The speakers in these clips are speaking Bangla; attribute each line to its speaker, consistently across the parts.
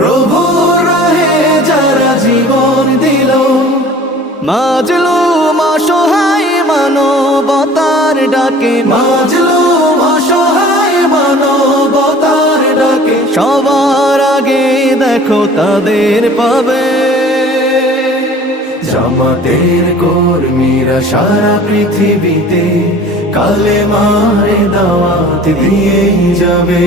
Speaker 1: প্রভু রহে যারা জীবন দিল। মাজলু অসহায় মানবতার ডাকে। মাজলু অসহায় মানবতার ডাকে। সবার আগে দেখো তাদের পাবে। জামাতের কর্মীরা সারা পৃথিবীতে কালে মারে দাওয়াত দিয়েই যাবে।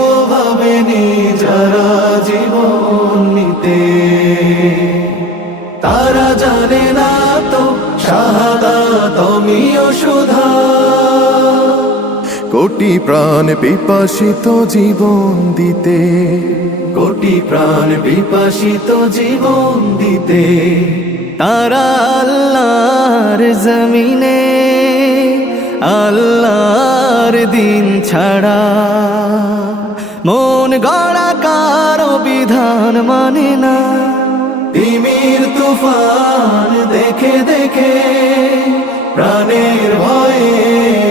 Speaker 1: যারা জীবন নিতে তারা জানে না তো শাহাদা তুমিও সুধা কোটি প্রাণ পিপাসিত জীবন দিতে কোটি প্রাণ পিপাসিত জীবন দিতে তারা আল্লাহর জমিনে আল্লাহর দিন ছাড়া মন গড়া কারও বিধান মানে না। তিমির তুফান দেখে দেখে প্রাণের ভয়ে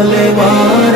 Speaker 1: মারে